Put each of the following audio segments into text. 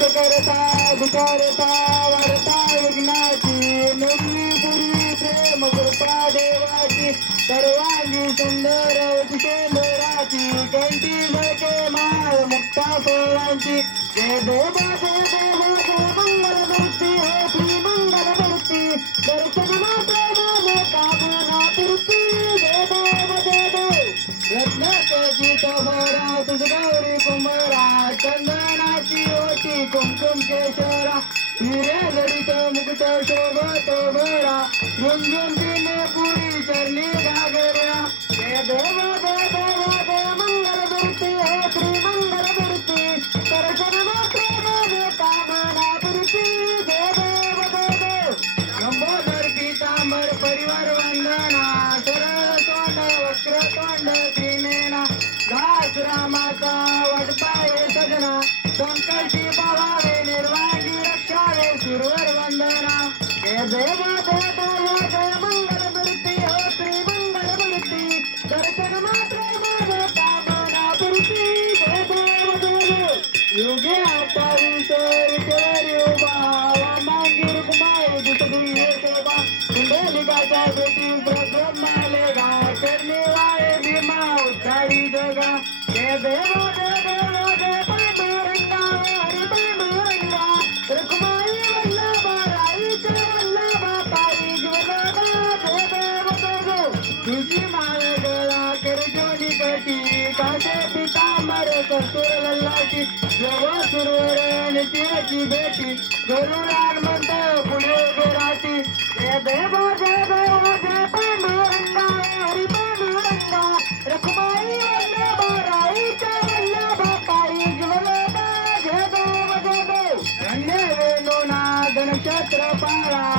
दुःख करता दुकारता वारता विघ्नाची नवली पूर्वी प्रेम कृपा देवाची, सर्वांगी सुंदर कुशेंदराची कंठी झळके माळ मुक्ता फळांची जय देव जय देव, जय मंगल मूर्ती, हे श्री मंगल मूर्ती देव, जय तुझ गौरी ओटी कुमकुम केशरा हिऱ्या लडित मुकुट शोभा तोबरा झुंझुम तिने पुरी चरली घागऱ्या हे देवा देवा देव मंगल मूर्ती हे श्रीमंगल मूर्ती तर सर्व प्रेम हे कामना मूर्ती देव देव देव. लंबोदर पितांबर परिवार वंदना सरळ तोंड वक्र तोंड त्रिनेना घास रामाचा वटपाय सजना. संकल्टी पावावे निर्वागी रक्षावे, सुरवर वंदना। जय देव देव जय मंगल मूर्ती, हो श्री मंगल मूर्ती। दर्शन मात्र माझे कामना पूर्ती। जय देव देव। युगे अठ्ठावीस विटेवरी उभा मांगी रुक्माई दुसरी शोभा कुंडलिकाच्या बेटी ब्रह्माले गा करणे वाळे भीमा उद्धारी जगा। जय देव देव सुरवर नितीची बेटी गरुडान म्हणत पुढे उभे राहती जय देव जय देव जय पांडुरंगा हरी पांडुरंगा रखुमाई वल्लभा राईच्या वल्लभा ताई ज्वलभा जय देव जय देव धन्य वेणुनाद नक्षत्र पाळा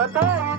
Good day. Eh?